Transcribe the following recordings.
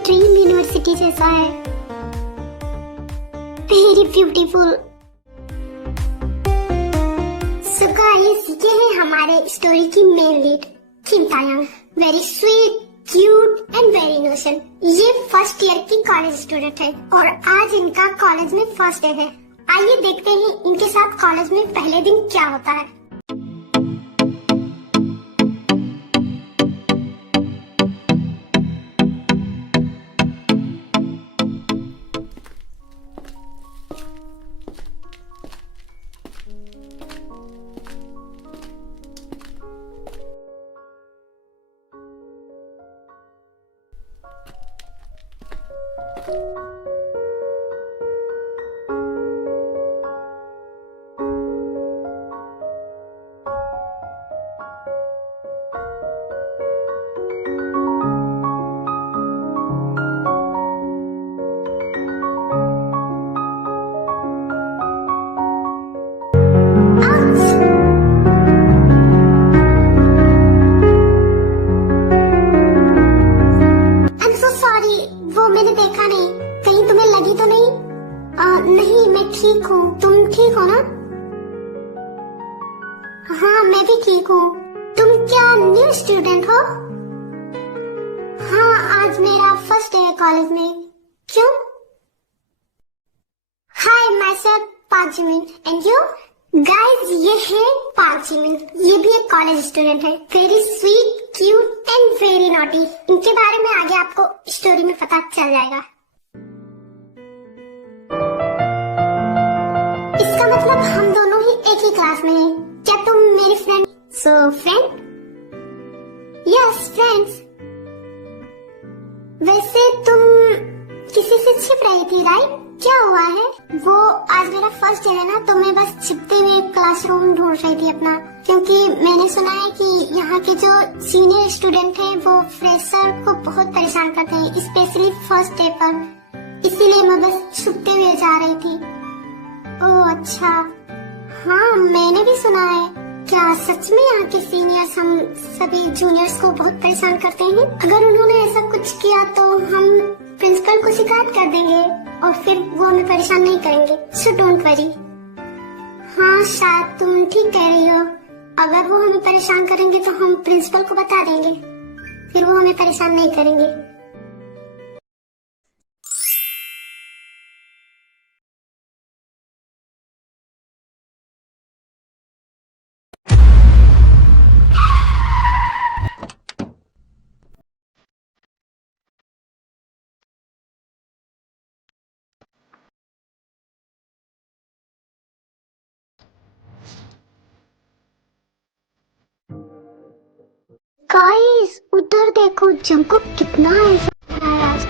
Dream university जैसा है, very beautiful. So guys, ये है हमारे स्टोरी की main lead Kim Tayang. Very sweet, cute and very innocent. ये फर्स्ट ईयर की कॉलेज स्टूडेंट है और आज इनका कॉलेज में फर्स्ट डे है। आइए देखते हैं इनके साथ कॉलेज में पहले दिन क्या होता है। नहीं, मैं ठीक हूँ। तुम ठीक हो ना? हाँ, मैं भी ठीक हूँ। तुम क्या न्यू स्टूडेंट हो? हाँ, आज मेरा फर्स्ट डे है कॉलेज में। क्यों? Hi, myself Park Jimin and you? Guys, ये है पार्क जिमिन। ये भी एक कॉलेज स्टूडेंट है। Very sweet, cute and very naughty. इनके बारे में आगे आपको स्टोरी में पता चल जाएगा। इसका मतलब हम दोनों ही एक ही क्लास में हैं। क्या तुम मेरी friend? So friend? Yes, friends. वैसे तुम किसी से छिप रही थी, राइट? क्या हुआ है? वो आज मेरा फर्स्ट डे है ना, तो मैं बस छिपते हुए क्लासरूम ढूंढ रही थी अपना, क्योंकि मैंने सुना है कि यहाँ के जो सीनियर स्टूडेंट हैं वो फ्रेशर को बहुत परेशान करते हैं, स्पेशली फर्स्ट डे पर। इसीलिए मैं बस छुपते हुए जा रही थी। ओह अच्छा, हाँ मैंने भी सुना है। क्या सच में यहाँ के सीनियर्स हम सभी जूनियर्स को बहुत परेशान करते हैं? अगर उन्होंने ऐसा कुछ किया तो हम प्रिंसिपल को शिकायत कर देंगे और फिर वो हमें परेशान नहीं करेंगे। So don't worry. हाँ, शायद तुम ठीक कह रही हो। अगर वो हमें परेशान करेंगे तो हम प्रिंसिपल को बता देंगे, फिर वो हमें परेशान नहीं करेंगे। गाइस, उधर देखो, जंगकुक कितना हैंडसम है आज।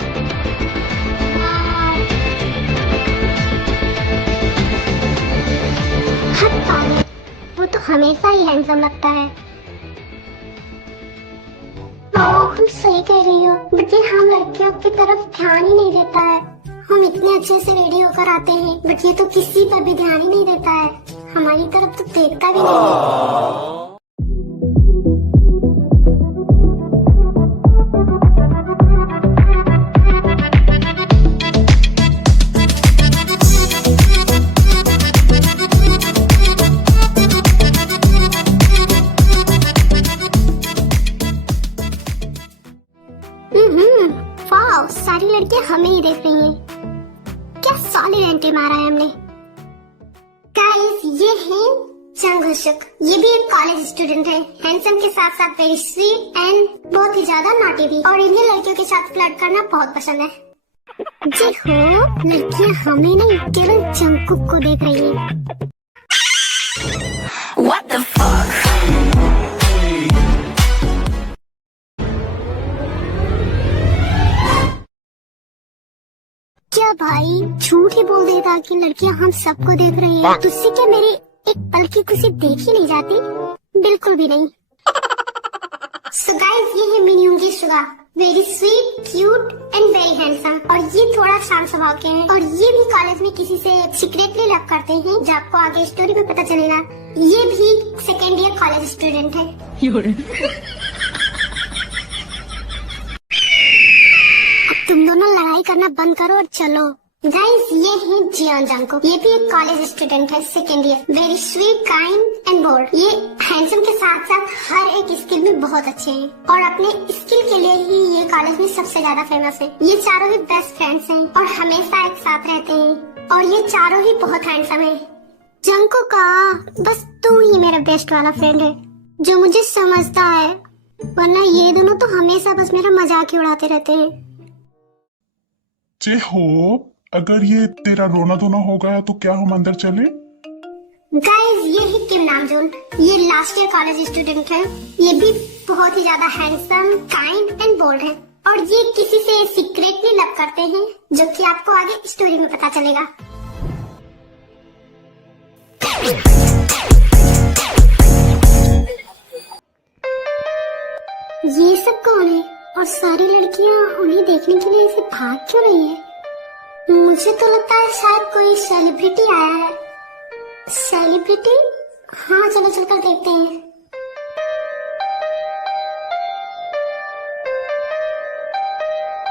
हद पागल, वो तो हमेशा ही हैंडसम लगता है। तुम सही कह रही हो, बट ये हम लड़कियों की तरफ ध्यान ही नहीं देता है। हम इतने अच्छे से रेडी होकर आते हैं, बट ये तो किसी पर भी ध्यान ही नहीं देता है। हमारी तरफ तो देखता भी नहीं। सारी लड़कियां हमें ही देख रही हैं। क्या सॉलिड एंट्री मारा है हमने। गाइस, ये है जंग हुशुक। ये भी एक कॉलेज स्टूडेंट है। हैंडसम के साथ साथ वेरी स्वीट एंड बहुत ही ज्यादा नॉटी भी। और इन्हें लड़कियों के साथ फ्लर्ट करना बहुत पसंद है। जी हो, लड़कियां हमें नहीं केवल जंगकुक को देख रही हैं। What the fuck? क्या भाई झूठ ही बोल देता कि लड़कियां हम सबको देख रही हैं, तुझसे क्या मेरी एक पल की खुशी देखी नहीं जाती? बिल्कुल भी नहीं। So guys, ये है Min Yoongi Suga. Very sweet, cute and very handsome. और ये थोड़ा शांत स्वभाव के हैं और ये भी कॉलेज में किसी से सीक्रेटली लव करते हैं, जो आपको आगे स्टोरी में पता चलेगा। ये भी सेकेंड ईयर कॉलेज स्टूडेंट है। अब तुम करना बंद करो और चलो। गाइस, ये है जियोन जंगकुक। ये भी एक कॉलेज स्टूडेंट है, second year. Very sweet, kind and bold. ये हैंडसम के साथ साथ हर एक स्किल में बहुत अच्छे हैं और अपने स्किल के लिए ही ये कॉलेज में सबसे ज्यादा फेमस है। ये चारों ही बेस्ट फ्रेंड्स हैं और हमेशा एक साथ रहते हैं और ये चारों ही बहुत हैंडसम है। जंगकुक का बस तू ही मेरा बेस्ट वाला फ्रेंड है जो मुझे समझता है, वरना ये दोनों तो हमेशा बस मेरा मजाक ही उड़ाते रहते हैं। जे हो, अगर ये तेरा रोना धोना हो गया तो क्या हम अंदर चले? गाइस, ये है किम नामजून। ये लास्ट ईयर कॉलेज स्टूडेंट है। ये भी बहुत ही ज्यादा हैंडसम, काइंड एंड बोल्ड है और ये किसी से सीक्रेटली लव करते हैं, जो कि आपको आगे स्टोरी में पता चलेगा। ये सब कौन है और सारी लड़कियां उन्हें देखने के लिए इसे भाग क्यों रही है? मुझे तो लगता है शायद कोई सेलिब्रिटी आया है। सेलिब्रिटी? हाँ, चलो चलकर देखते हैं।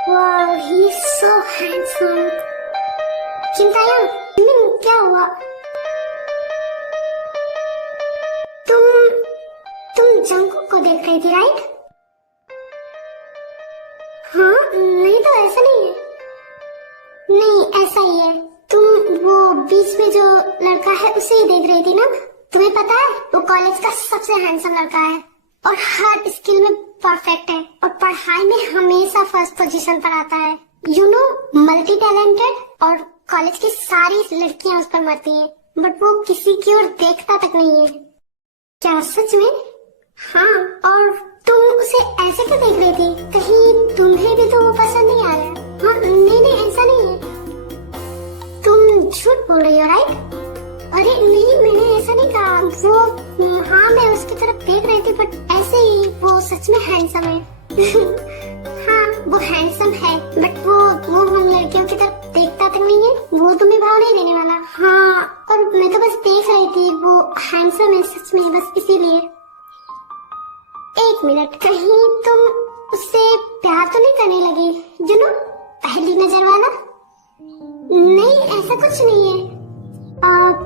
वाह, ही इज सो हैंडसम। चिंतायां, क्या हुआ? तुम जंगकुक को देख रही थी, राइट? हाँ, नहीं तो ऐसा नहीं है। नहीं, ऐसा ही है। तुम वो बीच में जो लड़का है उसे ही देख रही थी ना? तुम्हें पता है वो कॉलेज का सबसे हैंडसम लड़का है और हर स्किल में परफेक्ट है और पढ़ाई में हमेशा फर्स्ट पोजीशन पर आता है। यू नो, मल्टी टैलेंटेड, और कॉलेज की सारी लड़कियां उस पर मरती हैं, बट वो किसी की ओर देखता तक नहीं है। क्या सच में? हाँ, और तुम उसे ऐसे क्यों देख रही थी? कहीं तुम्हें भी तो वो पसंद नहीं आ रहा? हाँ, नहीं, ऐसा नहीं है। तुम झूठ बोल रही हो, राइट? अरे नहीं, मैंने ऐसा नहीं कहा। वो हाँ, मैं उसकी तरफ देख रही थी, बट ऐसे ही वो सच में हैंडसम है। हाँ, वो हैंडसम है, बट वो हम लड़कियों की तरफ देखता तक नहीं है। वो तुम्हें भाव नहीं देने वाला। हाँ, और मैं तो बस देख रही थी, वो हैंडसम है सच में, बस इसीलिए। एक मिनट, कहीं तुम उससे प्यार तो नहीं करने लगी? जुनू, पहली नजर वाला? नहीं, ऐसा कुछ नहीं है।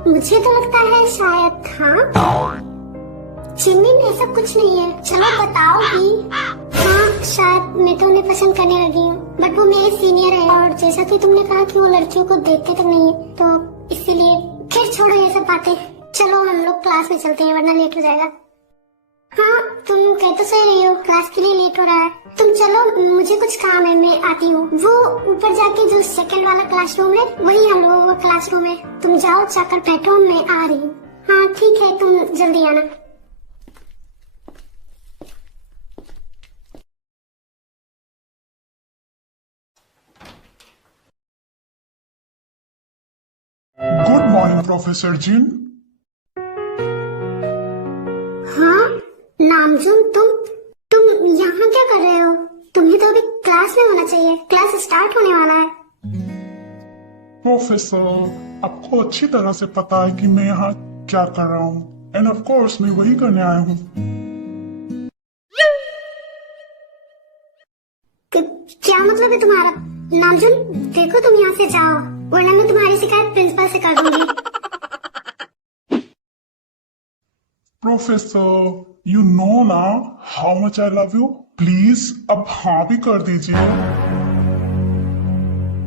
मुझे तो लगता है शायद हाँ। जिनमिन, ऐसा कुछ नहीं है। चलो बताओ कि हाँ, शायद मैं तो उन्हें पसंद करने लगी हूँ, बट वो मेरे सीनियर है और जैसा कि तुमने कहा कि वो लड़कियों को देखते तक नहीं है, तो इसीलिए फिर छोड़ो ये सब बातें। चलो हम लोग क्लास में चलते हैं, वरना लेट हो जाएगा। हाँ, तुम कह तो सही रही हो, क्लास के लिए लेट हो रहा है। तुम चलो, मुझे कुछ काम है, मैं आती हूँ। वो ऊपर जाके जो सेकंड वाला क्लासरूम है, वही हम लोगों का क्लासरूम है। तुम जाओ, जाकर बैठो, मैं आ रही हूँ। हाँ ठीक है, तुम जल्दी आना। गुड मॉर्निंग प्रोफेसर जिन। हाँ नामजून, तुम यहाँ क्या कर रहे हो? तुम्हें तो अभी क्लास में होना चाहिए, क्लास स्टार्ट होने वाला है। प्रोफेसर, आपको अच्छी तरह से पता है कि मैं यहाँ क्या कर रहा हूँ, एंड ऑफ कोर्स मैं वही करने आया हूँ। क्या मतलब है तुम्हारा? नामजून, देखो तुम यहाँ से जाओ, वरना मैं तुम्हारी शिकायत प्रिंसिपल से कर दूंगी। प्रोफेसर, यू नो ना how much I love you. Please अब हाँ भी कर दीजिए।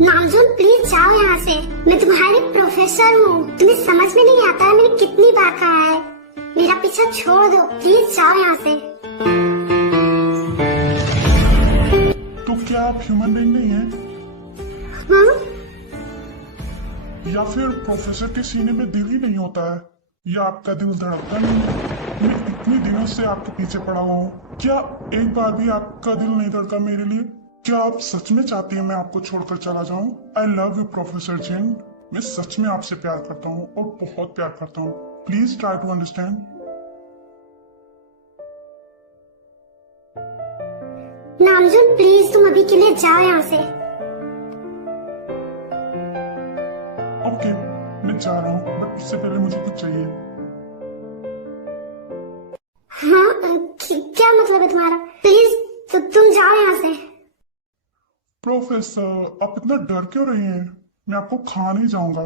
नामजून प्लीज जाओ यहाँ से, मैं तुम्हारी प्रोफेसर हूँ। तुम्हें समझ में नहीं आता है मैंने कितनी बार कहा है? मेरा पीछा छोड़ दो, प्लीज जाओ यहाँ से। तो क्या आप ह्यूमन बीइंग नहीं है? हाँ? या फिर प्रोफेसर के सीने में दिल ही नहीं होता है, या आपका दिल धड़कता नहीं है? मैं इतने दिनों से आपके पीछे पड़ा हुआ हूँ, क्या एक बार भी आपका दिल नहीं धड़का मेरे लिए? क्या आप सच में चाहती हैं मैं आपको छोड़कर चला जाऊं? आई लव यू प्रोफेसर जिन, मैं सच में आपसे प्यार करता हूँ और बहुत प्यार करता हूँ। Please try to understand. Namjoon please तुम अभी के लिए जाओ यहाँ से। ओके, मैं जा रहा हूँ, बट उससे पहले मुझे कुछ चाहिए। हाँ, क्या मतलब है तुम्हारा? प्लीज तुम जाओ यहाँ से। प्रोफेसर, आप इतना डर क्यों रही हैं? मैं आपको खा नहीं जाऊंगा।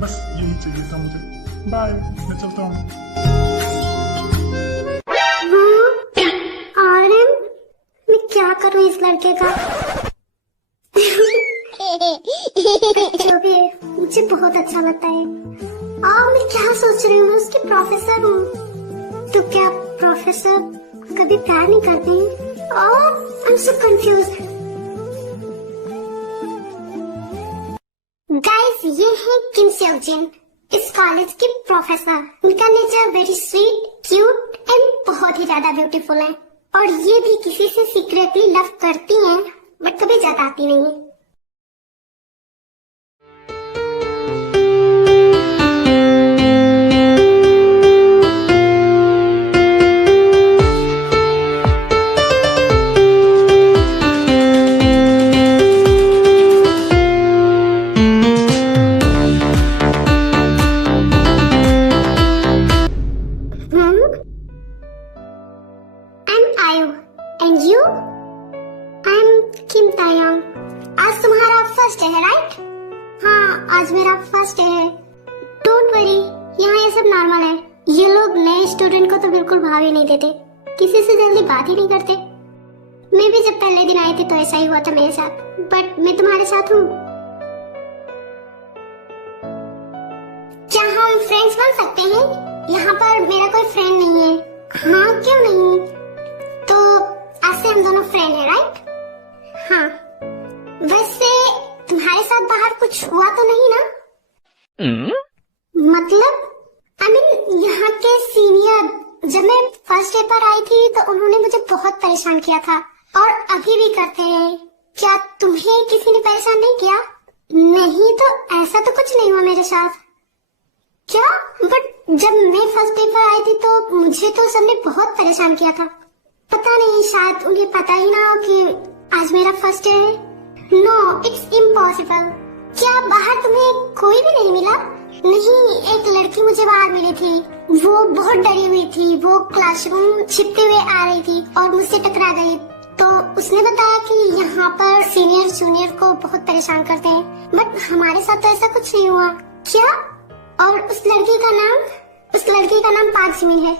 बस यही चाहिए था मुझे। बाय, मैं चलता हूँ। और मैं क्या करूं इस लड़के का? जो भी है, मुझे बहुत अच्छा लगता है। मैं क्या सोच रही हूँ, मैं उसकी प्रोफेसर हूँ। तो क्या प्रोफेसर कभी प्यार नहीं करते हैं? I am so confuse. Guys, ये है किम सेओ जिन, इस कॉलेज की प्रोफेसर। उनका nature very sweet, cute and बहुत ही ज्यादा ब्यूटीफुल है। और ये भी किसी से सीक्रेटली लव करती हैं, बट कभी जताती नहीं है। And you? I'm Kim Taeyong. आज तुम्हारा फर्स्ट डे है, राइट? हाँ, आज मेरा फर्स्ट डे है। डोंट वरी, यहाँ ये सब नॉर्मल है। ये लोग नए स्टूडेंट को तो बिल्कुल भाव ही नहीं देते, किसी से जल्दी बात ही नहीं करते। मैं भी जब पहले दिन आई थी तो ऐसा ही हुआ था मेरे साथ, बट मैं तुम्हारे साथ हूँ। क्या हम फ्रेंड्स बन सकते हैं? यहाँ पर मेरा कोई फ्रेंड नहीं है। हाँ, क्यों नहीं? तो आज से हम दोनों फ्रेंड हैं, राइट? हाँ। वैसे तुम्हारे साथ बाहर कुछ हुआ तो नहीं ना? मतलब आई मीन यहाँ के सीनियर, जब मैं फर्स्ट डे पर आई थी तो उन्होंने मुझे बहुत परेशान किया था और अभी भी करते हैं। क्या तुम्हें किसी ने परेशान नहीं किया? नहीं, तो ऐसा तो कुछ नहीं हुआ मेरे साथ। क्या? बट जब मैं फर्स्ट डे पर आई थी तो मुझे तो सबने बहुत परेशान किया था। पता नहीं, शायद उन्हें पता ही ना हो कि आज मेरा फर्स्ट डे है। No, it's impossible. क्या बाहर तुम्हें कोई भी नहीं मिला? नहीं, एक लड़की मुझे बाहर मिली थी। वो बहुत डरी हुई थी। वो क्लासरूम छिपते हुए आ रही थी और मुझसे टकरा गई। तो उसने बताया कि यहाँ पर सीनियर जूनियर को बहुत परेशान करते हैं, बट हमारे साथ तो ऐसा कुछ नहीं हुआ। क्या? और उस लड़की का नाम पार्क जिमिन है।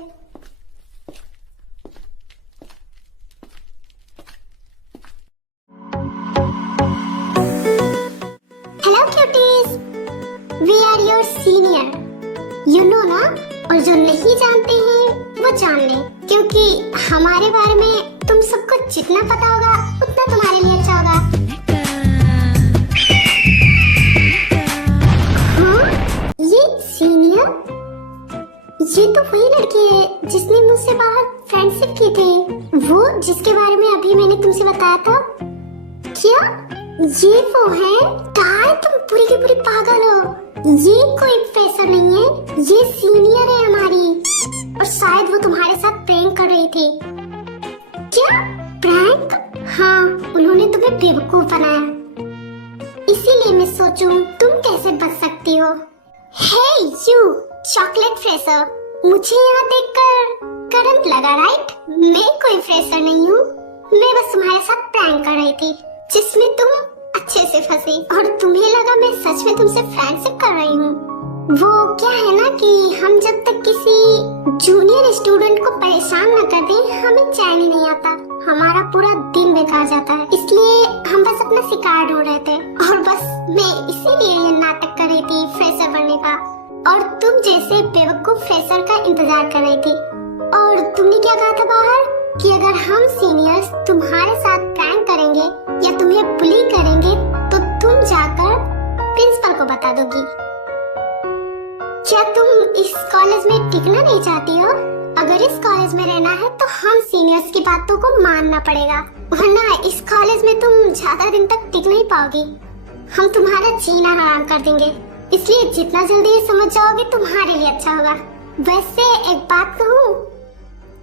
Hello cuties, we are your senior. You know ना? और जो नहीं जानते हैं वो जान लें, क्योंकि हमारे बारे में तुम सबको जितना पता होगा उतना तुम्हारे लिए अच्छा होगा। हाँ, ये सीनियर, ये तो वही लड़की है जिसने मुझसे बाहर फ्रेंडशिप की थी, वो जिसके बारे में अभी मैंने तुमसे बताया था। क्या ये वो है? ताई, तुम पूरी की पूरी पागल हो। ये कोई प्रोफेसर नहीं है, ये सीनियर है हमारी, और शायद वो तुम्हारे साथ प्रैंक कर रही थी। क्या प्रैंक? हाँ, उन्होंने तुम्हें बेवकूफ बनाया, इसीलिए मैं सोचूं तुम कैसे बच सकती हो। हे यू चॉकलेट फ्रेशर, मुझे यहाँ देखकर करंट लगा, राइट? मैं कोई फ्रेशर नहीं हूँ, मैं बस तुम्हारे साथ प्रैंक कर रही थी जिसमें तुम अच्छे से फंसी और तुम्हें लगा मैं सच में तुमसे फ्रेंडशिप कर रही हूँ। वो क्या है ना कि हम जब तक किसी जूनियर स्टूडेंट को परेशान न कर दें, हमें चैन ही नहीं आता, हमारा पूरा दिन बेकार जाता है। इसलिए हम बस अपना शिकार ढूंढ रहे थे, और बस मैं इसीलिए ये नाटक कर रही थी फ्रेशर बनने का, और तुम जैसे बेवकूफ फ्रेशर का इंतजार कर रही थी। और तुमने क्या कहा था बाहर कि अगर हम सीनियर्स तुम्हारे साथ प्रैंक करेंगे या तुम्हें बुली करेंगे तो तुम जाकर प्रिंसिपल को बता दोगी। क्या तुम इस कॉलेज में टिकना नहीं चाहती हो? अगर इस कॉलेज में रहना है तो हम सीनियर्स की बातों को मानना पड़ेगा, वरना इस कॉलेज में तुम ज्यादा दिन तक टिक नहीं पाओगी। हम तुम्हारा जीना हराम कर देंगे, इसलिए जितना जल्दी ये समझ जाओगे तुम्हारे लिए अच्छा होगा। वैसे एक बात कहूँ,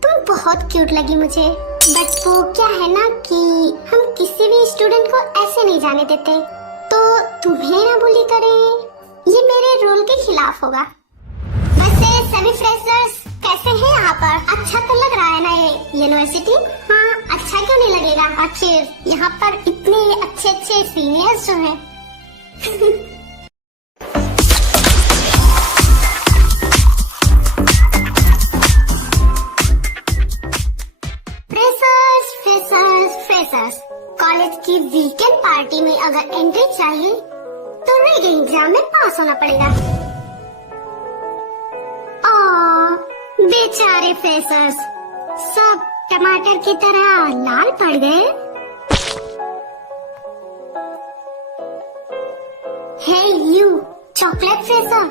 तुम बहुत क्यूट लगी मुझे, बट वो क्या है ना कि हम किसी भी स्टूडेंट को ऐसे नहीं जाने देते, तो तुम्हें ना बुली करें ये मेरे रूल के खिलाफ होगा। वैसे सभी फ्रेशर्स कैसे हैं यहाँ पर? अच्छा तो लग रहा है ना ये यूनिवर्सिटी? हाँ, अच्छा क्यों नहीं लगेगा? आखिर यहाँ पर इतने अच्छे अच्छे सीनियर्स जो हैं। फ्रेशर्स फ्रेशर्स फ्रेशर्स कॉलेज की वीकेंड पार्टी में अगर एंट्री चाहिए तो रीडिंग एग्जाम में पास होना पड़ेगा। बेचारे फ्रेशर्स सब टमाटर की तरह लाल पड़ गए। Hey you chocolate fresher,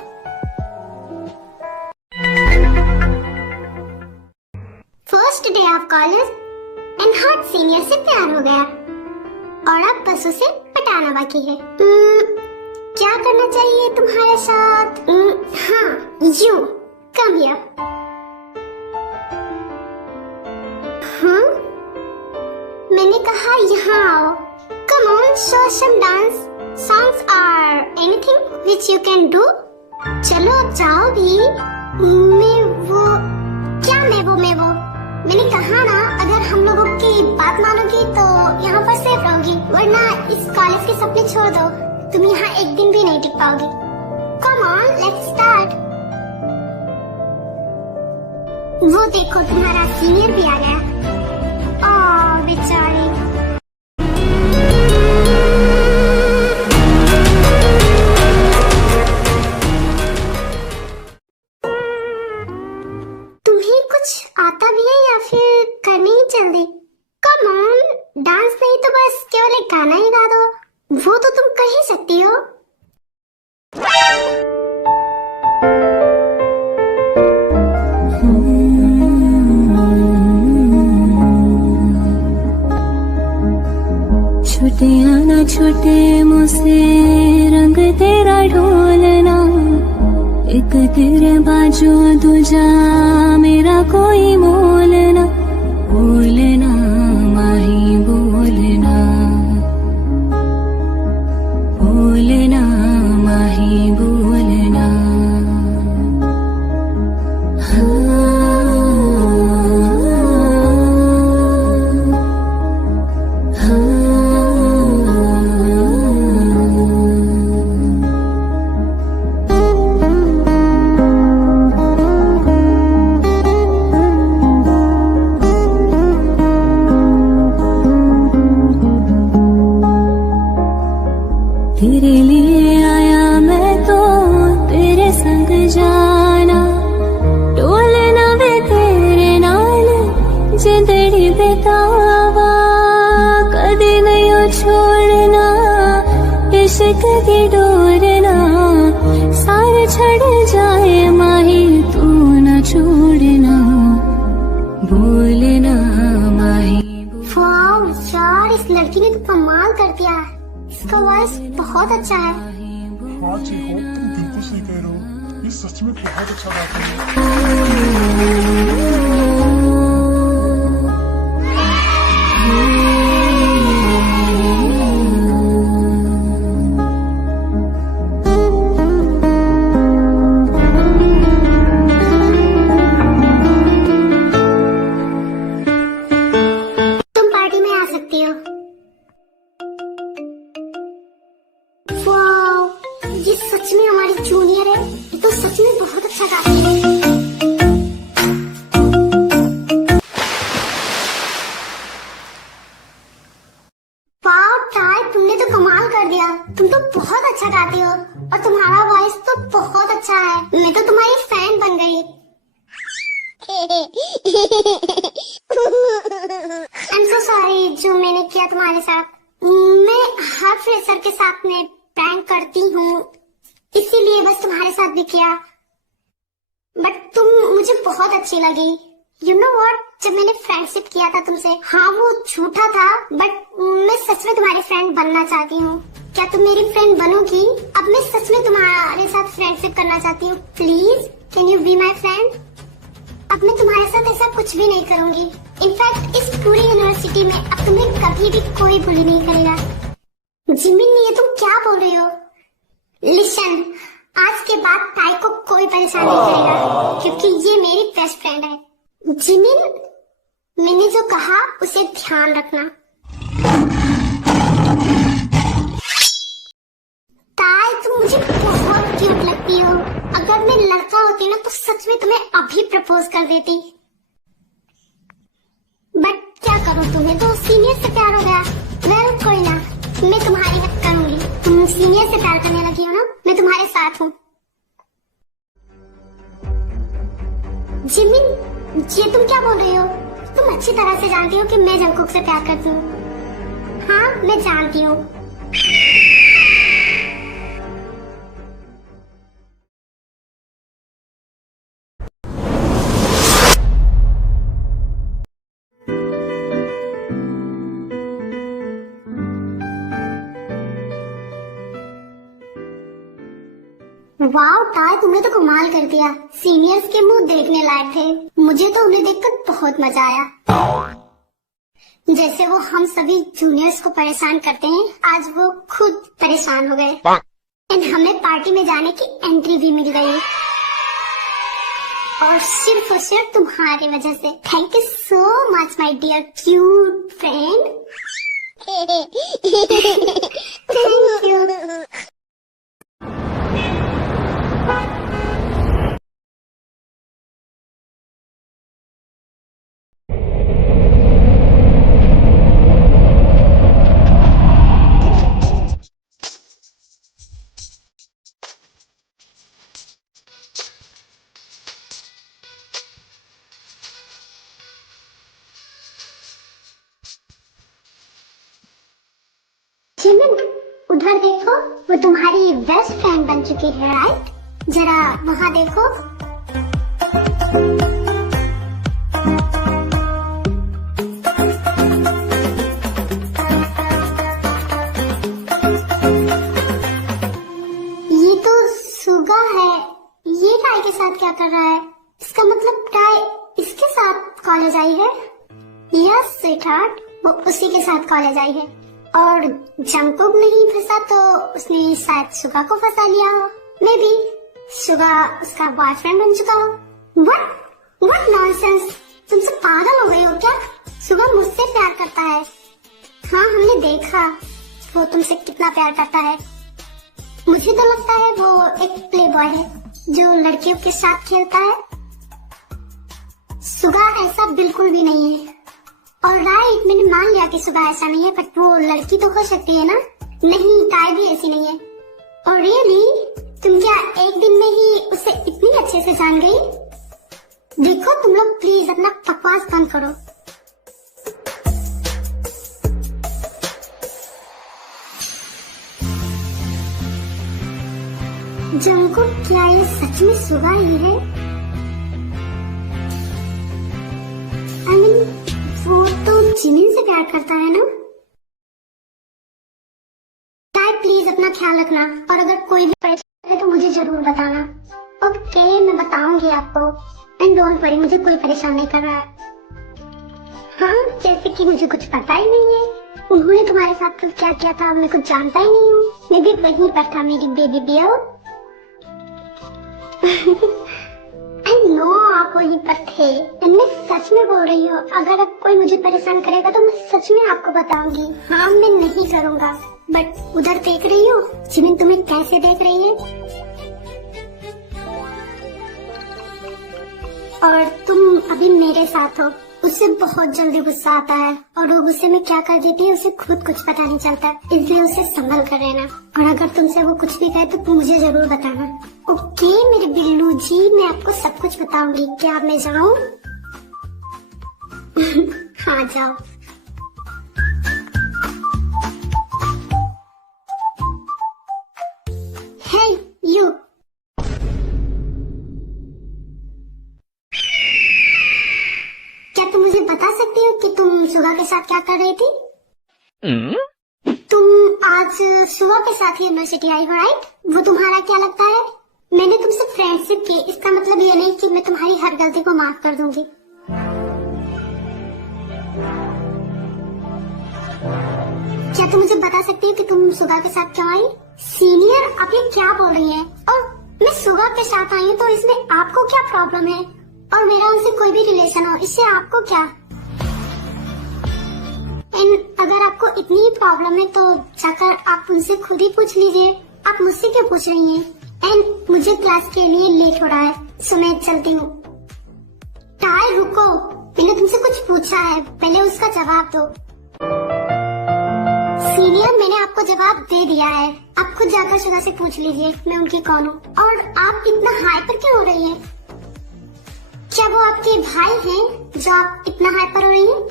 first day of college and hot senior से प्यार हो गया और अब बस उसे पटाना बाकी है। क्या करना चाहिए तुम्हारे साथ? हाँ, यू कम हियर। हाँ, मैंने कहा यहाँ आओ। Come on, show some dance songs और anything which you can do. चलो अब जाओ भी। मैं वो मैंने कहा ना, अगर हम लोगों की बात मानोगी तो यहाँ पर सेफ रहोगी, वरना इस कॉलेज के सपने छोड़ दो, तुम यहाँ एक दिन भी नहीं टिक पाओगी। Come on, let's start. वो देखो तुम्हारा सीनियर भी आ गया। ओह बेचारी। तुम्हें कुछ आता भी है या फिर करनी ही चल दी? कम ऑन, डांस नहीं तो बस केवल एक गाना ही गा दो, वो तो तुम कर ही सकती हो। छूटे आना छूटे मुझसे रंग तेरा ढोलना, एक तेरे बाजू दूजा मेरा कोई मोलना। बोलना माही बोलना, बोलना माही बोलना। तेरे लिए आया मैं तो तेरे संग जाना, टोलना वे तेरे नाल जिंदड़ी बेतावा, कदे नहीं छोड़ना इश्क की डोरना, सारे छड़ जाए माही तू न छोड़ना। बोलना माही। वाओ यार, इस लड़की ने तो कमाल कर दिया है, इसका वॉइस बहुत अच्छा है। हाँ जी हो, तुम बिल्कुल सही कह रहे हो, ये सच में बहुत अच्छा गाती है। तुम पार्टी में आ सकती हो। वाओ, ये सच में हमारी जूनियर है, ये तो सच में बहुत अच्छा गाती है। वाओ ट्राई, तुमने तो कमाल कर दिया, तुम तो बहुत अच्छा गाती हो और तुम्हारा वॉइस तो बहुत अच्छा है, मैं तो तुम्हारी फैन बन गई। आई एम सो सॉरी जो मैंने किया तुम्हारे साथ। मैं हर फ्रेशर के साथ में प्रैंक करती हूँ, इसीलिए बस तुम्हारे साथ भी किया, बट तुम मुझे बहुत अच्छी लगी। यू नो व्हाट, जब मैंने फ्रेंडशिप किया था तुमसे, हाँ वो झूठा था, बट मैं सच में तुम्हारी फ्रेंड बनना चाहती हूँ। क्या तुम मेरी फ्रेंड बनोगी? अब मैं सच में तुम्हारे साथ फ्रेंडशिप करना चाहती हूँ, please can you be my friend? अब मैं तुम्हारे साथ ऐसा कुछ भी नहीं करूंगी। इनफैक्ट इस पूरी यूनिवर्सिटी में अब तुम्हें कभी भी कोई बुली नहीं करेगा। जिमिन, ये तुम क्या बोल रही हो? लिसन, आज के बाद टाई को कोई परेशान नहीं करेगा क्योंकि ये मेरी बेस्ट फ्रेंड है। जिमिन, मैंने जो कहा उसे ध्यान रखना। ताई, तुम मुझे बहुत क्यूट लगती हो। अगर मैं लड़का होती ना तो सच में तुम्हें अभी प्रपोज कर देती। बट क्या करूं, तुम्हें तो सीनियर से प्यार हो गया। वेल, कोई ना, मैं तुम्हारी हेल्प करूंगी। तुम सीनियर से प्यार करने लगी हो ना, मैं तुम्हारे साथ हूँ। जिमिन, ये तुम क्या बोल रही हो? तुम अच्छी तरह से जानती हो कि मैं जंगकुक से प्यार करती हूँ। हाँ, मैं जानती हूँ। वाह ताई, तुमने तो कमाल कर दिया। सीनियर्स के मुंह देखने लायक थे। मुझे तो उन्हें देखकर बहुत मजा आया। जैसे वो हम सभी जूनियर्स को परेशान करते हैं, आज वो खुद परेशान हो गए। एंड हमें पार्टी में जाने की एंट्री भी मिल गई, और सिर्फ तुम्हारी वजह से। Thank you so much my dear cute friend. Thank you. Jimin, उधर देखो, वो तुम्हारी बेस्ट फ्रेंड बन चुकी है, राइट? जरा वहाँ देखो। ये तो सुगा है। ये टाई के साथ क्या कर रहा है? इसका मतलब टाई इसके साथ कॉलेज आई है। यस स्वीटहार्ट, वो उसी के साथ कॉलेज आई है। और जंगकुक नहीं फंसा तो उसने शायद सुगा को फंसा लिया हो। मे बी सुगा उसका बॉयफ्रेंड बन चुका हो। व्हाट नॉनसेंस, तुम सब पागल हो गई हो क्या? सुगा मुझसे प्यार करता है। हाँ, हमने देखा वो तुमसे कितना प्यार करता है। मुझे तो लगता है वो एक प्ले बॉय है जो लड़कियों के साथ खेलता है। सुगा ऐसा बिल्कुल भी नहीं है। और राइट, मैंने मान लिया कि सुबह ऐसा नहीं है, बट वो लड़की तो हो सकती है ना? नहीं, टाई भी ऐसी नहीं है। और रियली, तुम क्या एक दिन में ही उसे इतनी अच्छे से जान गई? देखो, तुम लोग प्लीज अपना बकवास बंद करो। जंगकुक, क्या ये सच में सुगा ही है? I mean, वो तो जिमिन से प्यार करता है ना? टाई, प्लीज अपना ख्याल रखना, और अगर कोई भी परेशानी है तो मुझे जरूर बताना। ओके, मैं बताऊंगी आपको। एंड डोंट वरी, मुझे कोई परेशान नहीं कर रहा है। हाँ, जैसे कि मुझे कुछ पता ही नहीं है। उन्होंने तुम्हारे साथ तो क्या किया था मैं कुछ जानता ही नहीं हूँ। मैं भी वहीं पर था मेरी बेबी बियर। आई नो आप वहीं पर थे। मैं सच में बोल रही हूँ, अगर अब कोई मुझे परेशान करेगा तो मैं सच में आपको बताऊंगी। हाँ, मैं नहीं करूँगा। बट उधर देख रही हो जिमिन तुम्हें कैसे देख रही है, और तुम अभी मेरे साथ हो। उससे बहुत जल्दी गुस्सा आता है, और वो गुस्से में क्या कर देती है उसे खुद कुछ पता नहीं चलता, इसलिए उसे संभल कर रहना। और अगर तुमसे वो कुछ भी कहे तो मुझे जरूर बताना। ओके मेरे बिल्लू जी, मैं आपको सब कुछ बताऊंगी। क्या मैं जाऊं? हाँ जाओ। हे यू, क्या तुम मुझे बता सकती हो कि तुम सुबह के साथ क्या कर रही थी? तुम आज सुबह के साथ ही यूनिवर्सिटी आई हो, राइट? वो तुम्हारा क्या लगता है? मैंने तुमसे फ्रेंडशिप की, इसका मतलब ये नहीं कि मैं तुम्हारी हर गलती को माफ कर दूंगी। क्या तुम मुझे बता सकती हो कि तुम सुगा के साथ क्यों आई? सीनियर, आप ये क्या बोल रही हैं? और मैं सुगा के साथ आई हूँ तो इसमें आपको क्या प्रॉब्लम है? और मेरा उनसे कोई भी रिलेशन हो, इससे आपको क्या? अगर आपको इतनी प्रॉब्लम है तो जाकर आप उनसे खुद ही पूछ लीजिए, आप मुझसे क्यों पूछ रही हैं? एंड मुझे क्लास के लिए लेट हो रहा है, सो मैं चलती हूँ। टाय रुको, मैंने तुमसे कुछ पूछा है, पहले उसका जवाब दो। सीनियर, मैंने आपको जवाब दे दिया है, आप खुद जाकर सुधा से पूछ लीजिए मैं उनकी कौन हूँ। और आप इतना हाइपर क्यों हो रही हैं? क्या वो आपके भाई हैं जो आप इतना हाइपर हो रही हैं?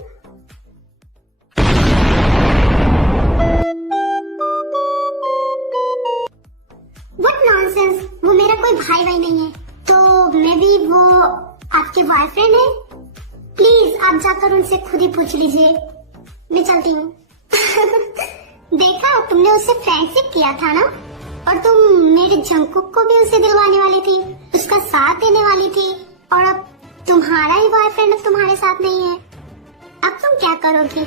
What nonsense! वो मेरा कोई भाई नहीं है, तो मे बी वो आपके बॉयफ्रेंड है। प्लीज आप जाकर उनसे खुद ही पूछ लीजिए, मैं चलती हूँ। देखा, तुमने उससे फ्रेंडशिप किया था ना, और तुम मेरे जंकुक को भी उसे दिलवाने वाली थी, उसका साथ देने वाली थी, और अब तुम्हारा ही बॉयफ्रेंड अब तुम्हारे साथ नहीं है। अब तुम क्या करोगी?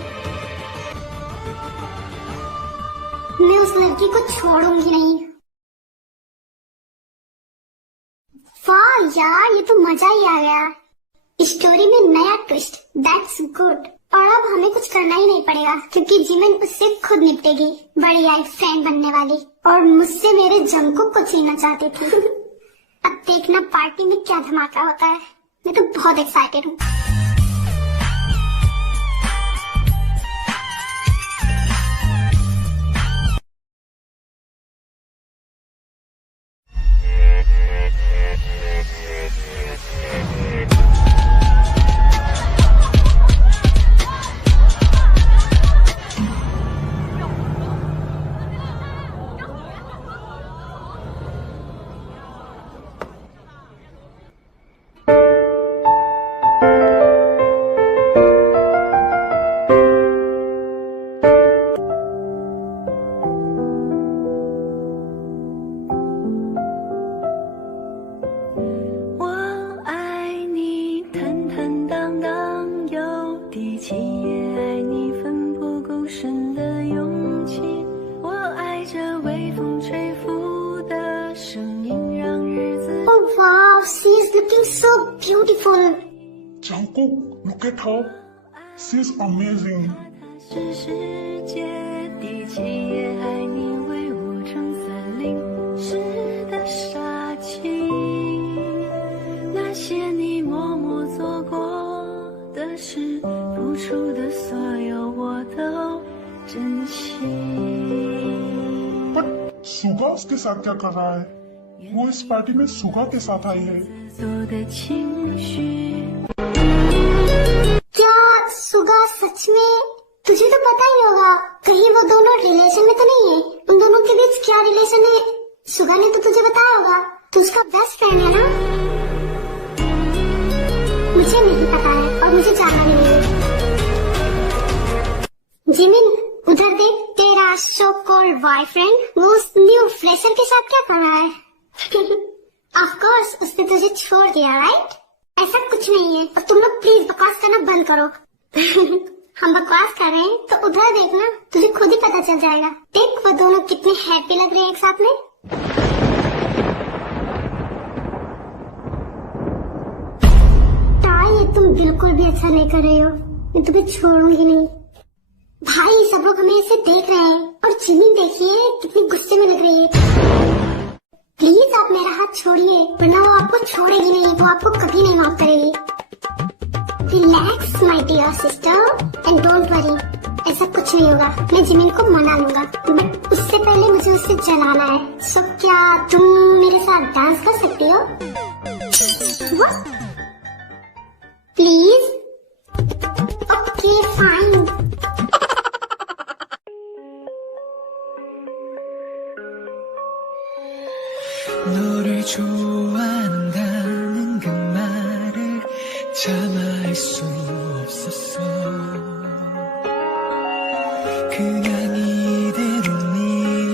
मैं उस लड़की को छोड़ूंगी नहीं। वाह यार, ये तो मजा ही आ गया। स्टोरी में नया ट्विस्ट, दैट्स गुड। और अब हमें कुछ करना ही नहीं पड़ेगा क्योंकि जिमिन उससे खुद निपटेगी, बड़ी आई फ्रेंड बनने वाली, और मुझसे मेरे जंकुक को छीनना चाहती थी। अब देखना पार्टी में क्या धमाका होता है, मैं तो बहुत एक्साइटेड हूँ। Wow, she is looking so beautiful. Jungkook, look at her. She's amazing. 是世界第七也爱你为我撑伞淋湿的杀气，那些你默默做过的事，付出的所有我都珍惜。 But सुगा उसके साथ क्या कर रहा है? वो इस पार्टी में सुगा के साथ आई है। 做的情绪。 क्या सुगा सच में? तुझे तो पता ही होगा, कहीं वो दोनों रिलेशन में तो नहीं है? उन दोनों के बीच क्या रिलेशन है सुगा ने तो तुझे बताया होगा, तू उसका बेस्ट फ्रेंड है ना? मुझे नहीं पता है और मुझे जानना नहीं है। जिमिन, उधर देख, तेरा सो कॉल्ड बॉयफ्रेंड वो उस न्यू फ्रेशर के साथ क्या कर रहा है? ऑफ कोर्स उसने तुझे छोड़ दिया, राइट? ऐसा कुछ नहीं है, और तुम लोग प्लीज बकवास करना बंद करो। हम बकवास कर रहे हैं तो उधर देखना, तुझे खुद ही पता चल जाएगा। देख वो दोनों कितने हैप्पी लग रहे हैं एक साथ में। ताई, तुम बिल्कुल भी अच्छा नहीं कर रही हो, मैं तुम्हें छोड़ूंगी नहीं। भाई सब लोग हमें ऐसे देख रहे हैं, और जिमी देखिए कितनी गुस्से में लग रही है। प्लीज आप मेरा हाथ छोड़िए, वरना वो आपको छोड़ेगी नहीं, वो आपको कभी नहीं माफ करेगी। Relax my dear sister and don't worry, ऐसा कुछ नहीं होगा। मैं जिमिन को मना लूंगा, बट उससे पहले मुझे उससे जलाना है। सो क्या तुम मेरे साथ डांस कर सकती हो? प्लीज? Okay fine. 너를 좋아한다는 그 말을 참아할 수 없었어. 그냥 이대로 네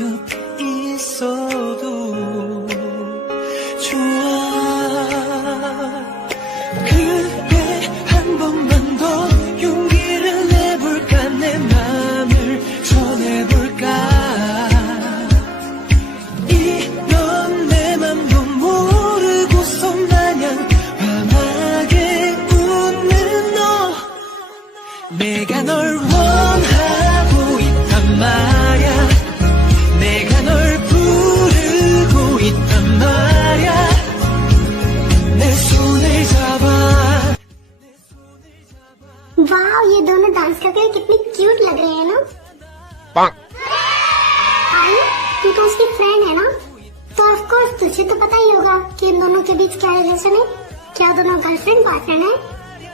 옆에 있어도 원하고 있단 말야 내가 널 부르고 있단 말야 내 손을 잡아 वाह, ये दोनों डांस करके कितनी क्यूट लग रहे हैं ना। आई, तू तो उसकी फ्रेंड है ना, तो ऑफ कोर्स तुझे तो पता ही होगा कि इन दोनों के बीच क्या रिलेशन है। क्या दोनों गर्लफ्रेंड बॉयफ्रेंड है?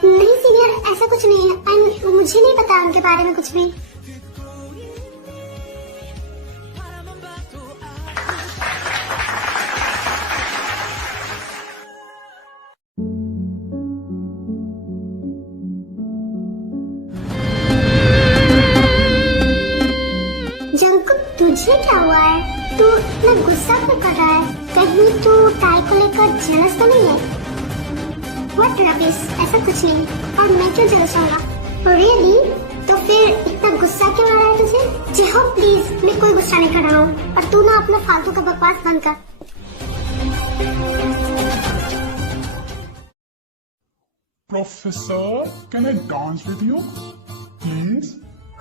नहीं सीनियर, ऐसा कुछ नहीं है। मुझे नहीं पता उनके बारे में कुछ भी। जंकुक, तुझे क्या हुआ है? तू इतना गुस्सा क्यों कर रहा है? कहीं तू टाई को लेकर जेलस तो नहीं है? What rubbish, ऐसा कुछ नहीं। और मैं क्यों जेलस होऊंगा? Really? तो फिर इतना गुस्सा क्यों आ रहा है तुझे? जिहो प्लीज, मैं कोई गुस्सा नहीं कर रहा हूँ। और तू ना अपना फालतू का बकवास बंद कर। Professor, can I dance with you? Please?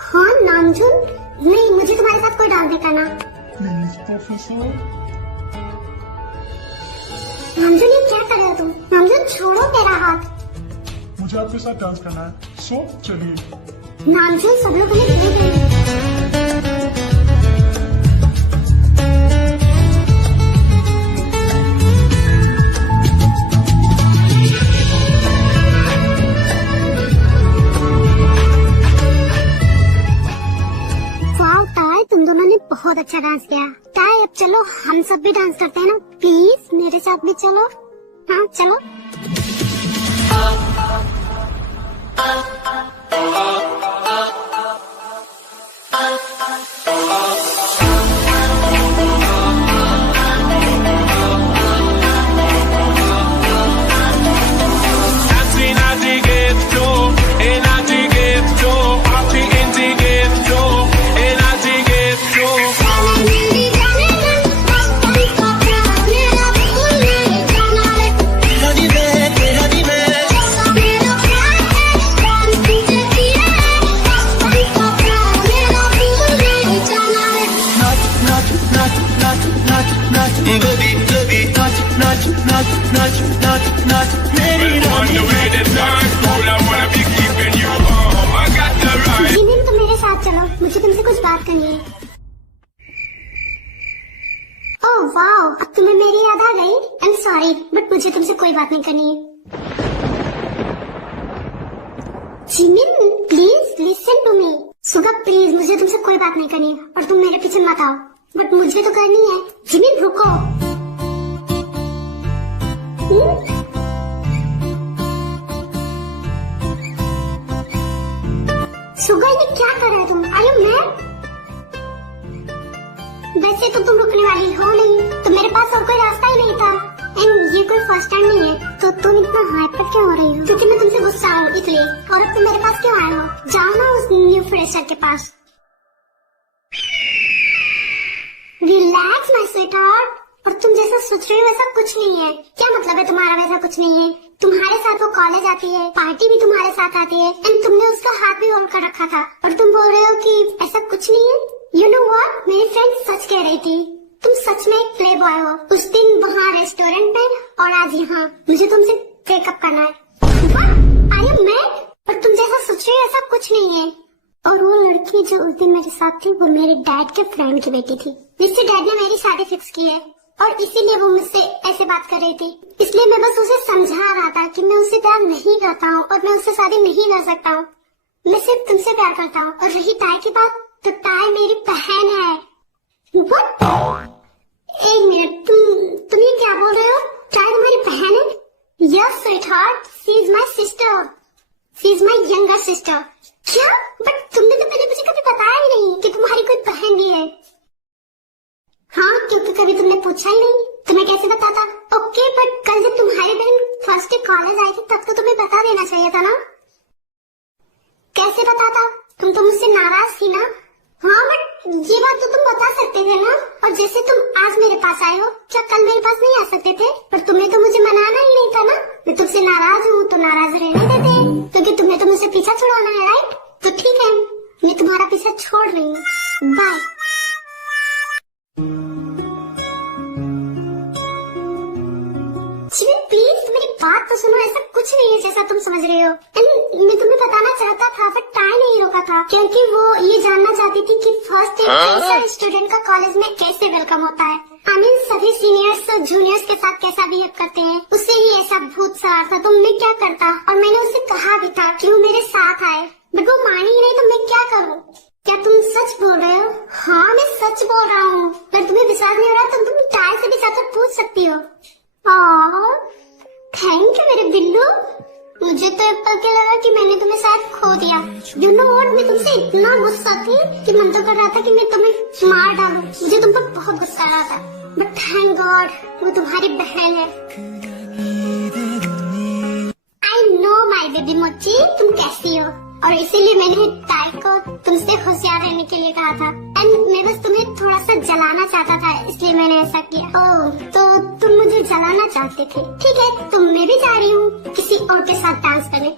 हाँ नामजुन, नहीं मुझे तुम्हारे साथ कोई डांस नहीं करना। Please, Professor? नामजुन, ये क्या कर रहे हो तुम? नामजुन, छोड़ो मेरा हाथ। मुझे आपके साथ डांस करना है, सो चलिए। नामजुन, सब लोग हमें भूल गए। वाह ताई, तुम दोनों ने बहुत अच्छा डांस किया। ताई, अब चलो हम सब भी डांस करते हैं ना, प्लीज मेरे साथ भी चलो। हाँ चलो। जिमिन, तुम मेरे साथ चलो, मुझे तुमसे कुछ बात करनी है। ओह वाओ, अब तुम्हें मेरी याद आ गई। आई एम सॉरी, बट मुझे तुमसे कोई बात नहीं करनी है। Jimin please listen to me. Suga please, मुझे तुमसे कोई बात नहीं करनी है और तुम मेरे पीछे मत आओ, बट मुझे तो करनी है। जिमिन रुको। सुगा, ये क्या कर रहे हो तुम? Are you mad? वैसे तो तुम रुकने वाली हो नहीं, तो मेरे पास और कोई रास्ता ही नहीं था। एंड ये कोई फर्स्ट टाइम नहीं है, तो तुम इतना हाइपर क्यों हो रही हो? क्योंकि मैं तुमसे गुस्सा हूँ इसलिए। और अब तुम मेरे पास क्यों आए हो? जाओ ना उस न्यू फ्रेशर के पास। Relax my sweetheart. और तुम जैसा सोच रही हो वैसा कुछ नहीं है। क्या मतलब है तुम्हारा वैसा कुछ नहीं है? तुम्हारे साथ वो कॉलेज आती है, पार्टी भी तुम्हारे साथ आती है, एंड तुमने उसका हाथ भी होल्ड कर रखा था, और तुम बोल रहे हो कि ऐसा कुछ नहीं है। यू नो व्हाट, मेरी फ्रेंड सच कह रही थी, तुम सच में एक प्ले बॉय हो। उस दिन वहाँ रेस्टोरेंट में और आज यहाँ। मुझे तुमसे ब्रेकअप करना है। What? Are you mad? और तुम जैसा सोच रही हो ऐसा कुछ नहीं है। और वो लड़की जो उस दिन मेरे साथ थी, वो मेरे डैड के फ्रेंड की बेटी थी, जिससे डैड ने मेरी शादी फिक्स की है, और इसीलिए वो मुझसे ऐसे बात कर रही थी। इसलिए मैं बस उसे समझा रहा था कि मैं उससे प्यार नहीं करता हूँ और मैं उससे शादी नहीं कर सकता हूँ। मैं सिर्फ तुमसे प्यार करता हूँ। और रही ताई की बात, तो ताई मेरी बहन है। What? एक मिनट, तुम ये क्या बोल रहे हो? ताई तुम्हारी बहन है? Yes, sweetheart, she is my sister. She is my younger sister. क्या? बट तुमने तो पहले मुझे कभी बताया ही नहीं कि तुम्हारी कोई बहन भी है। हाँ, क्योंकि कभी तुमने पूछा ही नहीं, तुम्हें कैसे बताता? ओके, बट कल जब तुम्हारी बहन फर्स्ट डे कॉलेज आई थी तब तो तुम्हें बता देना चाहिए था ना। कैसे बताता? तुम तो मुझसे नाराज थी ना। हाँ, बट ये बात तो तुम बता सकते थे ना। और जैसे तुम आज मेरे पास आए हो, क्या कल मेरे पास नहीं आ सकते थे? पर तुमने तो मुझे मनाना ही नहीं था ना। मैं तुमसे नाराज हूँ तो नाराज रहने देते, क्योंकि तुम्हें तो मुझसे पीछा छुड़ाना है, राइट? तो ठीक है, मैं तुम्हारा पीछा छोड़ रही हूँ। बाय। शिवी प्लीज मेरी बात तो सुनो, ऐसा कुछ नहीं है जैसा तुम समझ रहे हो। मैं तुम्हें बताना चाहता था पर टाइम नहीं रोका था, क्योंकि वो ये जानना चाहती थी कि फर्स्ट ईयर स्टूडेंट का कॉलेज में कैसे वेलकम होता है। आई मीन सभी सीनियर्स जूनियर्स के साथ कैसा बिहेव करते हैं। उससे ही ऐसा भूत सवार था तो मैं क्या करता, और मैंने उससे कहा भी था कि वो मेरे साथ आए, बट वो मानी ही नहीं, तो मैं क्या करूँ। क्या तुम सच बोल रहे हो? हाँ मैं सच बोल रहा हूँ, पर तुम्हें विश्वास नहीं हो रहा तो तुम टायर से भी जाकर पूछ सकती हो। थैंक यू मेरे बिल्लू। मुझे तो एक पल के लगा कि मैंने तुम्हें शायद खो दिया। यू नो व्हाट, मैं तुमसे इतना गुस्सा थी कि मन तो कर रहा था कि मैं तुम्हें मार डालूं। मुझे तुम पर बहुत गुस्सा आ रहा था, बट थैंक गॉड वो तुम्हारी बहन है। आई नो माय बेबी मोची, तुम कैसी हो, और इसीलिए मैंने ताई को तुमसे होशियार रहने के लिए कहा था। एंड मैं बस तुम्हें थोड़ा सा जलाना चाहता था, इसलिए मैंने ऐसा किया। ओह, तो तुम मुझे जलाना चाहते थे। ठीक है, तो मैं भी जा रही हूँ किसी और के साथ डांस करने।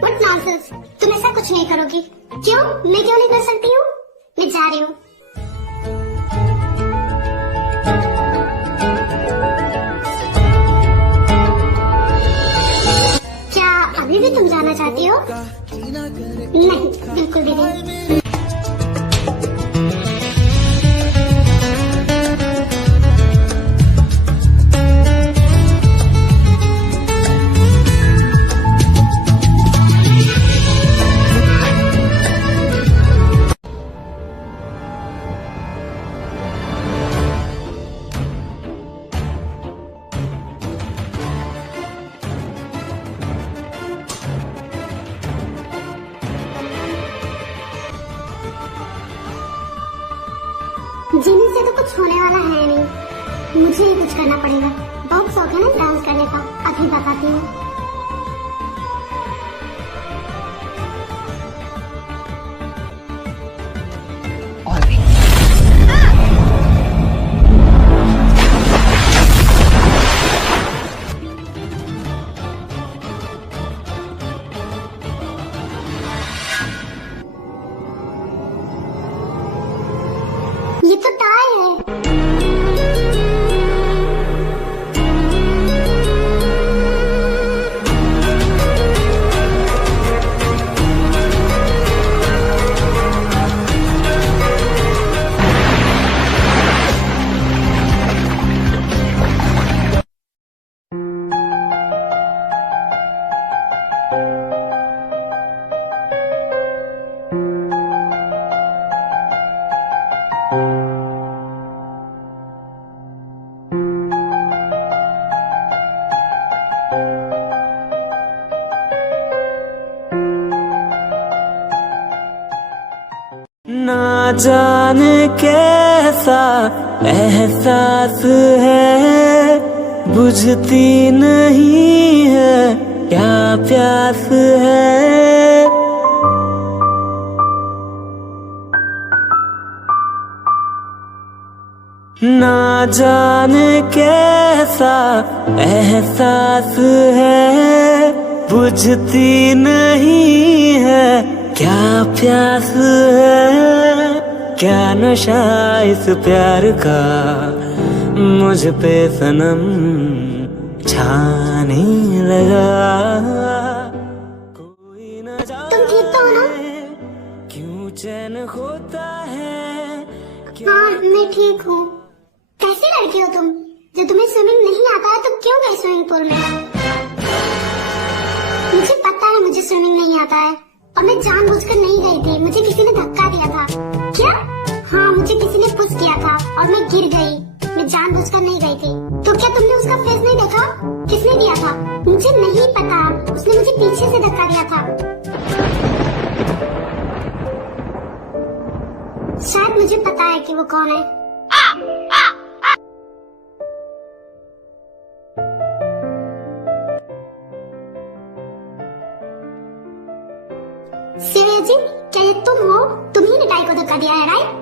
व्हाट नॉनसेंस, तुम ऐसा कुछ नहीं करोगी। क्यों, मैं क्यों नहीं कर सकती हूँ? मैं जा रही हूँ। क्या अभी भी तुम जाना चाहती हो? नहीं, बिल्कुल भी नहीं। जीने से तो कुछ होने वाला है नहीं, मुझे ही कुछ करना पड़ेगा। बहुत शौक है ना डांस करने का, अभी बताती हूँ। ये तो टाई है। ना जाने कैसा एहसास है, बुझती नहीं है क्या प्यास है। ना जाने कैसा एहसास है, बुझती नहीं है क्या प्यास है। क्या नशा इस प्यार का मुझ पे सनम छाने लगा। कोई न तुम ठीक तो हो ना? क्यों चैन होता है। हाँ मैं ठीक हूँ। कैसी लड़की हो तुम, जो तुम्हें स्विमिंग नहीं आता है तो क्यों गई स्विमिंग पूल में? मुझे पता है मुझे स्विमिंग नहीं आता है, और मैं जानबूझकर नहीं गई थी। मुझे किसी ने धक्का दिया था। क्या? हाँ मुझे किसी ने पुश किया था और मैं गिर गई। मैं जानबूझकर नहीं गई थी। तो क्या तुमने उसका फेस नहीं देखा? किसने दिया था? मुझे नहीं पता, उसने मुझे पीछे से धक्का दिया था। शायद मुझे पता है कि वो कौन है। शिवेजी, क्या ये तुम हो? तुम ही ने टाई को धक्का दिया है, राइट?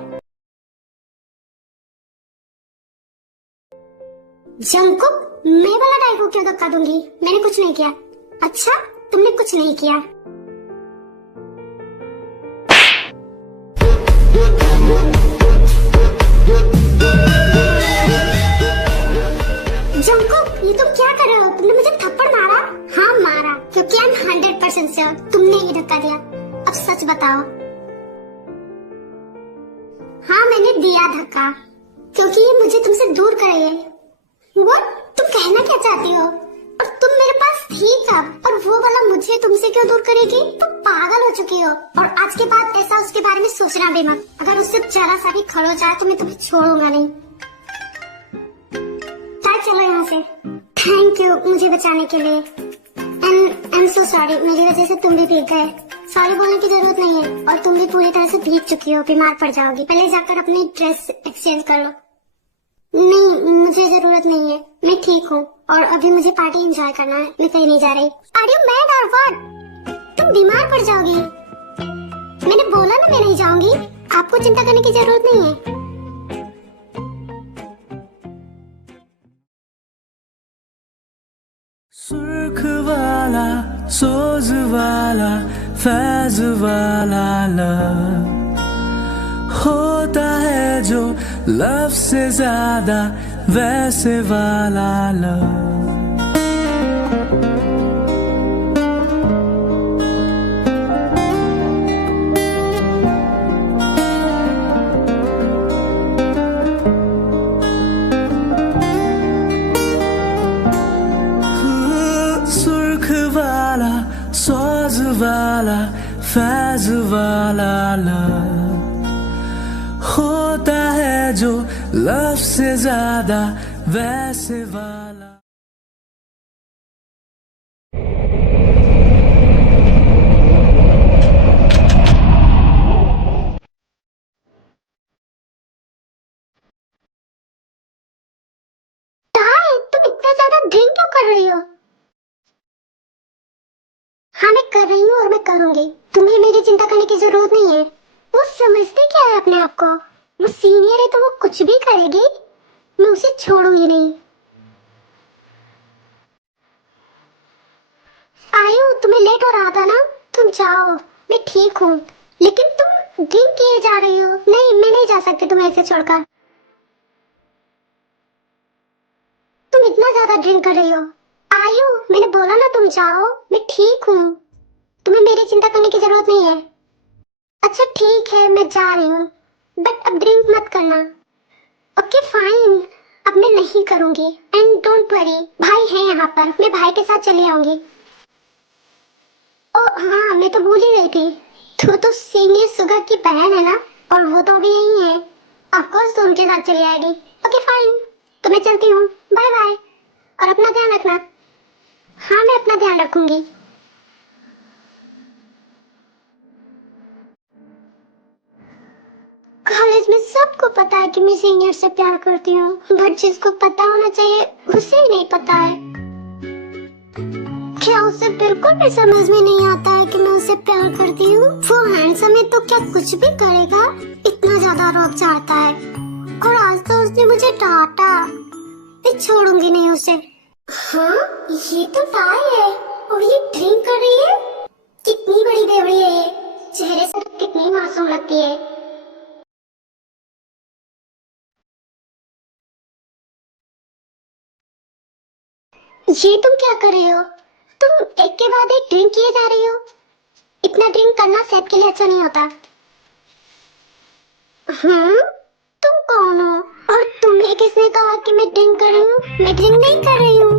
जंकुक, मैं वाला टाई को क्यों धक्का दूंगी? मैंने कुछ नहीं किया। अच्छा, तुमने कुछ नहीं किया। आई एम 100% श्योर तुमने ही धक्का दिया। अब सच बताओ। हाँ, मैंने दिया धक्का क्योंकि ये मुझे तुमसे दूर करेगी। What? तुम कहना क्या चाहती हो? और तुम मेरे पास थी कब? और वो वाला मुझे तुमसे क्यों दूर करेगी? तुम पागल हो चुकी हो। और आज के बाद ऐसा उसके बारे में सोचना भी मत। अगर उससे जरा सा भी खड़ो जाए तो मैं तुम्हें छोड़ूंगा नहीं। चलो यहाँ से। थैंक यू मुझे बचाने के लिए। And I am so sorry, मेरी वजह से तुम भी भीग गए। सॉरी बोलने की जरूरत नहीं है, और तुम भी पूरी तरह से भीग चुकी हो, बीमार पड़ जाओगी। पहले जाकर अपनी ड्रेस एक्सचेंज कर लो। नहीं, मुझे जरूरत नहीं है, मैं ठीक हूँ और अभी मुझे पार्टी एंजॉय करना है। मैं कहीं नहीं जा रही। आर यू मैड और व्हाट? तुम बीमार पड़ जाओगी। मैंने बोला ना मैं नहीं जाऊंगी। आपको चिंता करने की जरूरत नहीं है। सुर्ख वाला, सोज वाला, फैज वाला लव होता है जो लव से ज्यादा वैसे वाला लव। सोज वाला, फैज वाला लव होता है जो लव से ज्यादा वैसे वाला। तुम इतना ज्यादा ड्रिंक क्यों कर रही हो? हाँ, मैं कर रही हूँ और मैं करूंगी। तुम्हें मेरी चिंता करने की जरूरत नहीं है। वो समझती क्या है अपने आप को? वो सीनियर है तो वो कुछ भी करेगी। मैं उसे छोड़ूंगी नहीं। आयु, तुम्हें लेट हो रहा था ना? तुम जाओ, मैं ठीक हूँ। लेकिन तुम ड्रिंक किए जा रही हो। नहीं, मैं नहीं जा सकती तुम्हें ऐसे छोड़कर। तुम इतना ज्यादा ड्रिंक कर रही हो। आयु, मैंने बोला ना तुम जाओ, मैं ठीक हूँ। तुम्हें मेरी चिंता करने की जरूरत नहीं है। अच्छा ठीक है, मैं जा रही हूँ, बट अब ड्रिंक मत करना। ओके फाइन, अब मैं नहीं करूँगी। एंड डोंट वरी, भाई है यहाँ पर, मैं भाई के साथ चली आऊंगी। ओ हाँ, मैं तो भूल ही गई थी। तू तो सीनियर सुगर की बहन है ना, और वो तो अभी यही है। ऑफकोर्स तू उनके साथ चली आएगी। ओके फाइन, तो मैं चलती हूँ। बाय बाय, और अपना ध्यान रखना। हाँ, मैं अपना ध्यान रखूंगी। कॉलेज में सबको पता है कि मैं सीनियर से प्यार करती हूँ, बट जिसको पता होना चाहिए उसे ही नहीं पता है। क्या उसे बिल्कुल भी समझ में नहीं आता है कि मैं उसे प्यार करती हूँ? वो हैंडसम है तो क्या कुछ भी करेगा? इतना ज्यादा रॉब चाहता है, और आज तो उसने मुझे डांटा। मैं छोड़ूंगी नहीं उसे। हाँ, ये तो टाई है और ये ड्रिंक कर रही है। कितनी बड़ी बेवड़ी है ये, चेहरे से कितनी मासूम लगती है। ये तुम क्या कर रही हो? तुम एक के बाद एक ड्रिंक किए जा रही हो। इतना ड्रिंक करना सेहत के लिए अच्छा नहीं होता। तुम कौन हो? और तुम्हें किसने कहा कि मैं ड्रिंक कर रही हूँ? मैं ड्रिंक नहीं कर रही हूँ।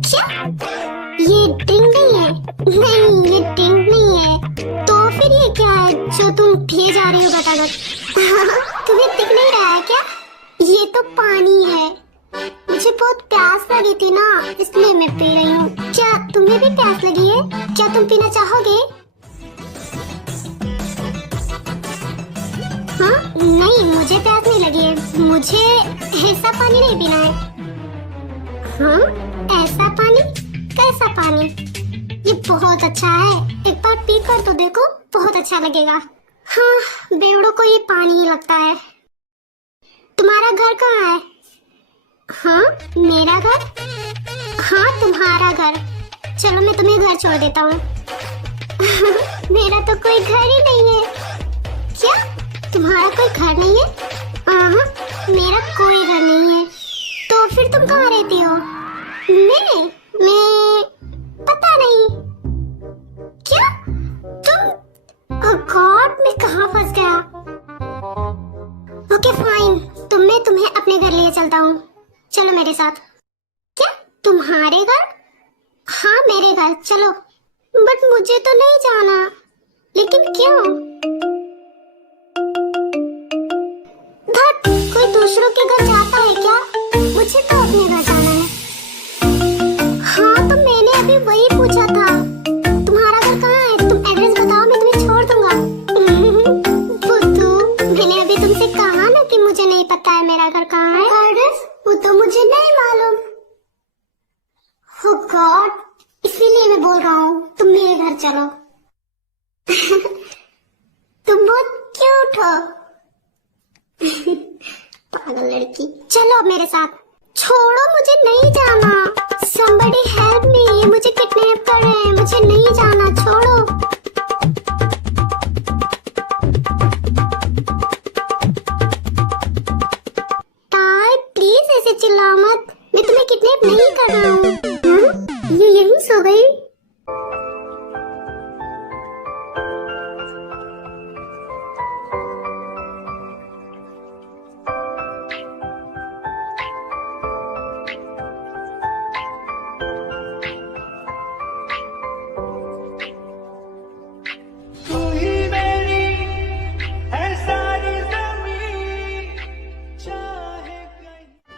क्या? ये ड्रिंक नहीं है? नहीं, ये ड्रिंक नहीं है। तो फिर ये क्या है जो तुम पिए जा रही हो गटागट? तुम्हें दिख नहीं रहा है क्या? ये तो पानी है। मुझे बहुत प्यास लगी थी ना, इसलिए मैं पी रही हूँ। क्या तुम्हें भी प्यास लगी है? क्या तुम पीना चाहोगे? हाँ? नहीं, मुझे प्यास नहीं लगी है। मुझे ऐसा पानी नहीं पीना है। हाँ? ऐसा पानी? कैसा पानी? ये बहुत अच्छा है, एक बार पी कर तो देखो, बहुत अच्छा लगेगा। हाँ, बेवड़ों को ये पानी ही लगता है। तुम्हारा घर कहाँ है? हाँ, मेरा घर? हाँ, तुम्हारा घर। चलो मैं तुम्हें घर छोड़ देता हूँ। मेरा तो कोई घर ही नहीं है। क्या? तुम्हारा कोई घर नहीं है? मेरा कोई घर नहीं है। तो फिर तुम कहाँ रहती हो? मैं अपने घर लिए चलता हूँ, चलो मेरे साथ। क्या तुम्हारे घर? हाँ मेरे घर, चलो। बट मुझे तो नहीं जाना। लेकिन क्यों? धत, कोई दूसरों के घर जाता है क्या? मुझे तो अपने घर जाना है। हाँ तो मैंने अभी वही पूछा था, तुम्हारा घर कहाँ है? तुम एड्रेस बताओ, मैं तुम्हें छोड़ दूंगा। बुद्धू, मैंने अभी तुमसे कहा ना कि मुझे नहीं पता है मेरा घर कहाँ है। एड्रेस वो तो मुझे नहीं मालूम। ओह गॉड, इसीलिए मैं बोल रहा हूँ तुम मेरे घर चलो। तुम बहुत क्यूट हो। पागल लड़की, चलो अब मेरे साथ। छोड़ो, मुझे नहीं जाना। Somebody help me, मुझे किडनैप कर रहे हैं, मुझे नहीं जाना, छोड़ो। ताई प्लीज ऐसे चिल्लाओ मत, मैं तुम्हें किडनैप नहीं कर रहा हूँ। ये यहीं सो गई?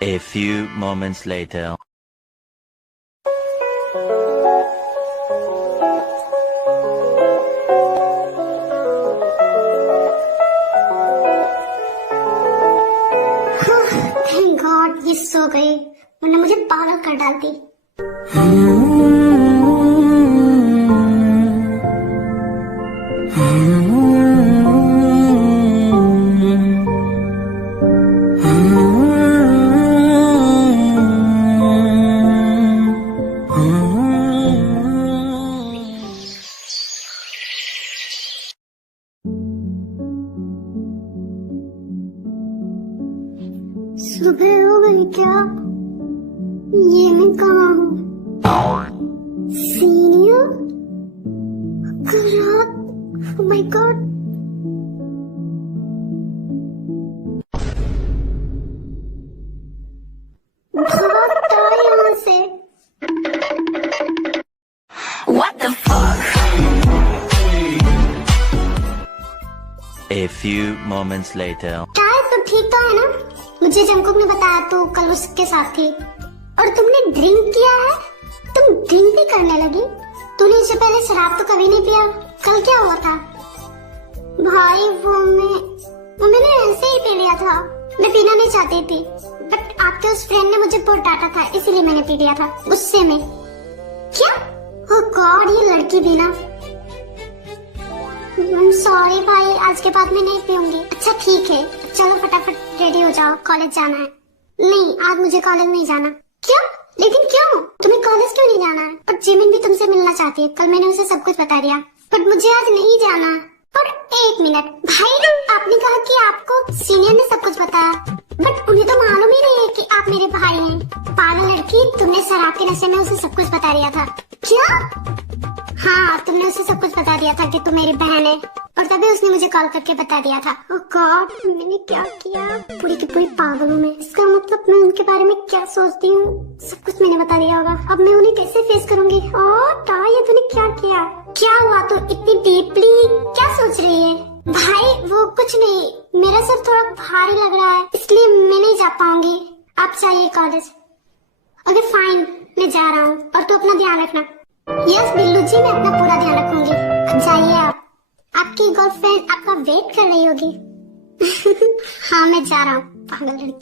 A few moments later. Thank God ये सो गई, वरना मुझे पागल कर डालती। सुबह हो गई क्या? ये मैं कहाँ हूँ? सीनियर? कल रात? Oh my God! भागता यहाँ से। What the fuck? A few moments later. शायद तो ठीक तो है ना? मुझे जंकुक ने बताया तू कल उसके साथ थी और तुमने ड्रिंक किया है। तुम ड्रिंक भी करने लगी? तूने इससे पहले शराब तो कभी नहीं पिया। कल क्या हुआ था? भाई वो मैंने ऐसे ही पी लिया था। मैं पीना नहीं चाहती थी, बट आपके उस फ्रेंड ने मुझे बहुत डांटा था, इसीलिए मैंने पी लिया था गुस्से में। क्या? ओह गॉड, ये लड़की भी ना। सॉरी भाई, आज के बाद मैं नहीं पीऊंगी। अच्छा ठीक है, चलो फटाफट रेडी हो जाओ, कॉलेज जाना है। नहीं, आज मुझे कॉलेज नहीं जाना। क्यों? लेकिन क्यों? तुम्हें कॉलेज क्यों नहीं जाना है? और जिमिन भी तुमसे मिलना चाहती है, कल मैंने उसे सब कुछ बता दिया, बट मुझे आज नहीं जाना। और एक मिनट भाई, आपने कहा कि आपको सीनियर ने सब कुछ बताया, बट उन्हें तो मालूम ही नहीं है कि आप मेरे भाई हैं। पागल लड़की, तुमने शराब के नशे में उसे सब कुछ बता दिया था। क्या? हाँ, तुमने उसे सब कुछ बता दिया था कि तुम मेरी बहन है, और तभी उसने मुझे कॉल करके बता दिया था। ओह गॉड, मैंने क्या किया? पूरी की पूरी पागल हूँ मैं। इसका मतलब मैं उनके बारे में क्या सोचती हूँ सब कुछ मैंने बता दिया होगा। अब मैं उन्हें कैसे फेस करूंगी? ये तूने क्या किया? क्या हुआ? तो इतनी डीपली क्या सोच रही है? भाई वो कुछ नहीं, मेरा सर थोड़ा भारी लग रहा है, इसलिए मैं नहीं जा पाऊंगी। आप चाहिए कॉलेज? ओके फाइन, मैं जा रहा हूँ, और तो अपना ध्यान रखना। यस बिल्लू जी, मैं अपना पूरा ध्यान रखूंगी। अब जाइए आप, आपकी गर्लफ्रेंड आपका वेट कर रही होगी। हाँ मैं जा रहा हूँ, पागल लड़की।